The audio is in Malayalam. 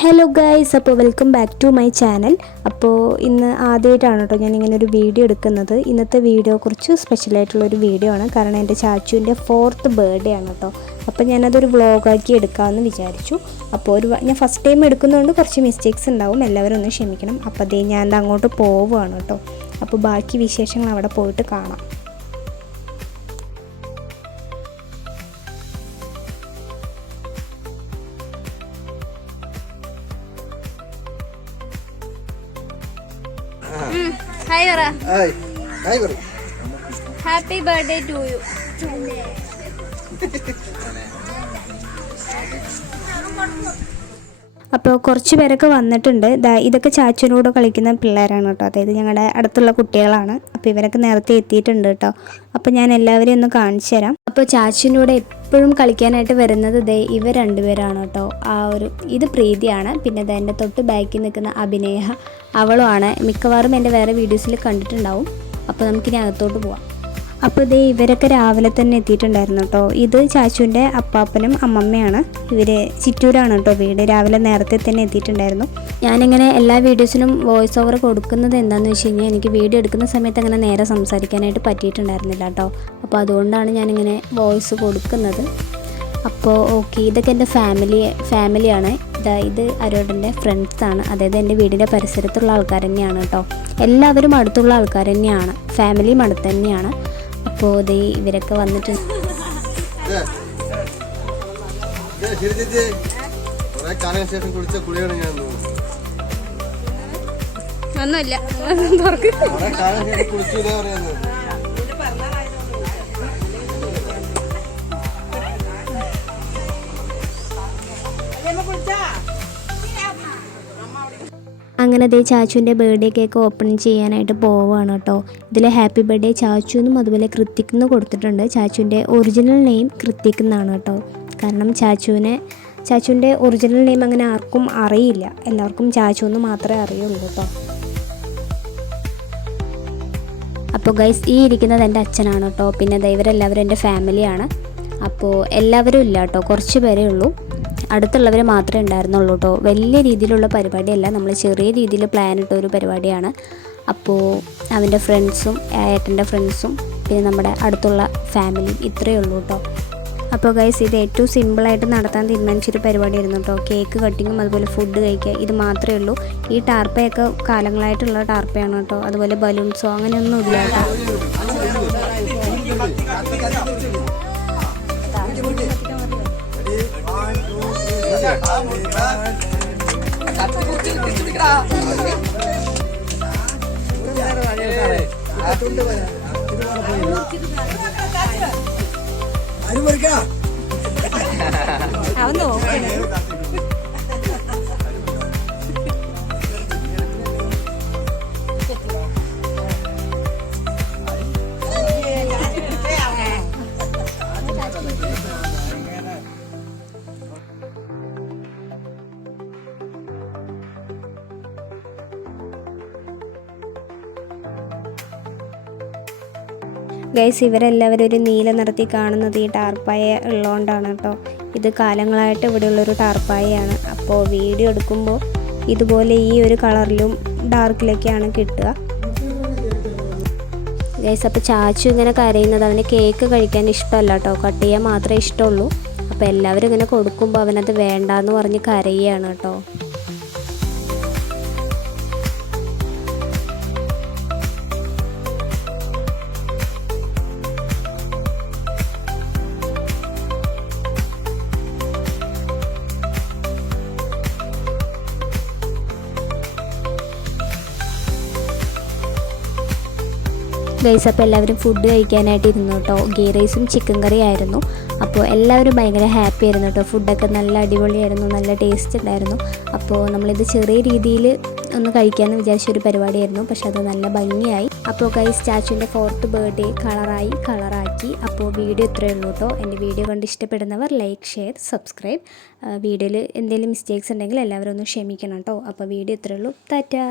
ഹലോ ഗൈസ്, അപ്പോൾ welcome back to my channel. അപ്പോൾ ഇന്ന് ആദ്യമായിട്ടാണ് കേട്ടോ ഞാനിങ്ങനെ ഒരു വീഡിയോ എടുക്കുന്നത്. ഇന്നത്തെ വീഡിയോ കുറച്ച് സ്പെഷ്യലായിട്ടുള്ളൊരു വീഡിയോ ആണ്. കാരണം എൻ്റെ ചാച്ചുവിൻ്റെ 4th ബർത്ത്ഡേ ആണ് കേട്ടോ. അപ്പോൾ ഞാനതൊരു വ്ളോഗാക്കി എടുക്കാമെന്ന് വിചാരിച്ചു. അപ്പോൾ ഞാൻ ഫസ്റ്റ് ടൈം എടുക്കുന്നതുകൊണ്ട് കുറച്ച് മിസ്റ്റേക്സ് ഉണ്ടാവും, എല്ലാവരും ഒന്ന് ക്ഷമിക്കണം. അപ്പോൾ അതേ ഞാൻ അങ്ങോട്ട് പോവുകയാണ് കേട്ടോ. അപ്പോൾ ബാക്കി വിശേഷങ്ങൾ അവിടെ പോയിട്ട് കാണാം. Hi Vera. Hi. Hi Vera. Happy birthday to you. അപ്പോൾ കുറച്ച് പേരൊക്കെ വന്നിട്ടുണ്ട്. ഇതൊക്കെ ചാച്ചുവിനോട് കളിക്കുന്ന പിള്ളേരാണ് കേട്ടോ, അതായത് ഞങ്ങളുടെ അടുത്തുള്ള കുട്ടികളാണ്. അപ്പോൾ ഇവരൊക്കെ നേരത്തെ എത്തിയിട്ടുണ്ട് കേട്ടോ. അപ്പോൾ ഞാൻ എല്ലാവരെയും ഒന്ന് കാണിച്ചു തരാം. അപ്പോൾ ചാച്ചുവിനോട് എപ്പോഴും കളിക്കാനായിട്ട് വരുന്നത് ഇവർ രണ്ടുപേരാണ് കേട്ടോ. ഇത് പ്രീതിയാണ്, പിന്നെ എൻ്റെ തൊട്ട് ബാക്കിൽ നിൽക്കുന്ന അഭിനയ, അവളുമാണ്. മിക്കവാറും എൻ്റെ വേറെ വീഡിയോസിൽ കണ്ടിട്ടുണ്ടാവും. അപ്പോൾ നമുക്കിനി അകത്തോട്ട് പോവാം. അപ്പോൾ ഇവരൊക്കെ രാവിലെ തന്നെ എത്തിയിട്ടുണ്ടായിരുന്നു കേട്ടോ. ഇത് ചാച്ചുവിൻ്റെ അപ്പാപ്പനും അമ്മമ്മയാണ്. ഇവർ ചിറ്റൂരാണ് കേട്ടോ വീട്. രാവിലെ നേരത്തെ തന്നെ എത്തിയിട്ടുണ്ടായിരുന്നു. ഞാനിങ്ങനെ എല്ലാ വീഡിയോസിനും വോയിസ് ഓവർ കൊടുക്കുന്നത് എന്താണെന്ന് വെച്ച് കഴിഞ്ഞാൽ എനിക്ക് വീഡിയോ എടുക്കുന്ന സമയത്ത് അങ്ങനെ നേരെ സംസാരിക്കാനായിട്ട് പറ്റിയിട്ടുണ്ടായിരുന്നില്ല കേട്ടോ. അപ്പോൾ അതുകൊണ്ടാണ് ഞാനിങ്ങനെ വോയിസ് കൊടുക്കുന്നത്. അപ്പോൾ ഓക്കെ, ഇതൊക്കെ എൻ്റെ ഫാമിലിയാണ്. ഇത് അരോടൻ്റെ ഫ്രണ്ട്സാണ്, അതായത് എൻ്റെ വീടിൻ്റെ പരിസരത്തുള്ള ആൾക്കാർ തന്നെയാണ് കേട്ടോ. എല്ലാവരും അടുത്തുള്ള ആൾക്കാർ തന്നെയാണ്, ഫാമിലിയും അടുത്ത് തന്നെയാണ്. അപ്പോൾ ഇവരൊക്കെ വന്നിട്ടുണ്ട്. ഒന്നുമില്ല. അങ്ങനെ ചാച്ചുവിൻ്റെ ബർത്ത്ഡേ കേക്ക് ഓപ്പൺ ചെയ്യാനായിട്ട് പോവുകയാണ് കേട്ടോ. ഇതിൽ ഹാപ്പി ബർത്ത്ഡേ ചാച്ചു എന്നും അതുപോലെ കൃത്തിക് എന്ന് കൊടുത്തിട്ടുണ്ട്. ചാച്ചുവിൻ്റെ ഒറിജിനൽ നെയിം കൃത്തിക് എന്നാണ് കേട്ടോ. കാരണം ചാച്ചുവിൻ്റെ ഒറിജിനൽ നെയിം അങ്ങനെ ആർക്കും അറിയില്ല, എല്ലാവർക്കും ചാച്ചു എന്ന് മാത്രമേ അറിയുള്ളൂ കേട്ടോ. അപ്പോൾ ഗൈസ്, ഈ ഇരിക്കുന്നത് എൻ്റെ അച്ഛനാണ് കേട്ടോ. പിന്നെ ഇവരെല്ലാവരും എൻ്റെ ഫാമിലിയാണ്. അപ്പോൾ എല്ലാവരും ഇല്ല കേട്ടോ, കുറച്ച് പേരേ ഉള്ളൂ. അടുത്തുള്ളവർ മാത്രമേ ഉണ്ടായിരുന്നുള്ളൂ കേട്ടോ. വലിയ രീതിയിലുള്ള പരിപാടിയല്ല, നമ്മൾ ചെറിയ രീതിയിൽ പ്ലാൻ ഇട്ട ഒരു പരിപാടിയാണ്. അപ്പോൾ അവൻ്റെ ഫ്രണ്ട്സും ഏട്ടൻ്റെ ഫ്രണ്ട്സും പിന്നെ നമ്മുടെ അടുത്തുള്ള ഫാമിലിയും ഇത്രയേ ഉള്ളൂ കേട്ടോ. അപ്പോൾ ഗൈസ്, ഇത് ഏറ്റവും സിമ്പിളായിട്ട് നടത്താൻ തീരുമാനിച്ചൊരു പരിപാടിയായിരുന്നു കേട്ടോ. കേക്ക് കട്ടിങ്ങും അതുപോലെ ഫുഡ് കഴിക്കുക, ഇത് മാത്രമേ ഉള്ളൂ. ഈ ടാർപ്പയൊക്കെ കാലങ്ങളായിട്ടുള്ള ടാർപ്പയാണ് കേട്ടോ. അതുപോലെ ബലൂൺസോ അങ്ങനെയൊന്നും ഇല്ല കേട്ടോ. അവൻ നോക്കണേ. ഗൈസ്, ഇവരെല്ലാവരും ഒരു നീല നിറത്തിൽ കാണുന്നത് ഈ ടാർപ്പായ ഉള്ളതുകൊണ്ടാണ് കേട്ടോ. ഇത് കാലങ്ങളായിട്ട് ഇവിടെയുള്ളൊരു ടാർപ്പായയാണ്. അപ്പോൾ വീഡിയോ എടുക്കുമ്പോൾ ഇതുപോലെ ഈ ഒരു കളറിലും ഡാർക്കിലൊക്കെയാണ് കിട്ടുക. ഗൈസ്, അപ്പോൾ ചാച്ചു ഇങ്ങനെ കരയുന്നത് അവന് കേക്ക് കഴിക്കാൻ ഇഷ്ടമല്ല കേട്ടോ, കട്ട് ചെയ്യാൻ മാത്രമേ ഇഷ്ടമുള്ളൂ. അപ്പോൾ എല്ലാവരും ഇങ്ങനെ കൊടുക്കുമ്പോൾ അവനത് വേണ്ടാന്ന് പറഞ്ഞ് കരയുകയാണ് കേട്ടോ. ഗൈസ്, അപ്പോൾ എല്ലാവരും ഫുഡ് കഴിക്കാനായിട്ട് ഇരുന്നു കേട്ടോ. ഗീ റൈസും ചിക്കൻ കറി ആയിരുന്നു. അപ്പോൾ എല്ലാവരും ഭയങ്കര ഹാപ്പി ആയിരുന്നു കേട്ടോ. ഫുഡൊക്കെ നല്ല അടിപൊളിയായിരുന്നു, നല്ല ടേസ്റ്റ് ഉണ്ടായിരുന്നു. അപ്പോൾ നമ്മളിത് ചെറിയ രീതിയിൽ ഒന്ന് കഴിക്കാമെന്ന് വിചാരിച്ചൊരു പരിപാടിയായിരുന്നു, പക്ഷെ അത് നല്ല ഭംഗിയായി. അപ്പോൾ ഗൈസ്, ചാച്ചുവിൻ്റെ 4th ബർത്ത്ഡേ കളറാക്കി. അപ്പോൾ വീഡിയോ ഇത്രയേ ഉള്ളൂ കേട്ടോ. എൻ്റെ വീഡിയോ കണ്ട് ഇഷ്ടപ്പെടുന്നവർ ലൈക്ക്, ഷെയർ, സബ്സ്ക്രൈബ്. വീഡിയോയിൽ എന്തെങ്കിലും മിസ്റ്റേക്സ് ഉണ്ടെങ്കിൽ എല്ലാവരും ഒന്ന് ക്ഷമിക്കണം കേട്ടോ. അപ്പോൾ വീഡിയോ ഇത്രയേ ഉള്ളൂ. ടാറ്റാ.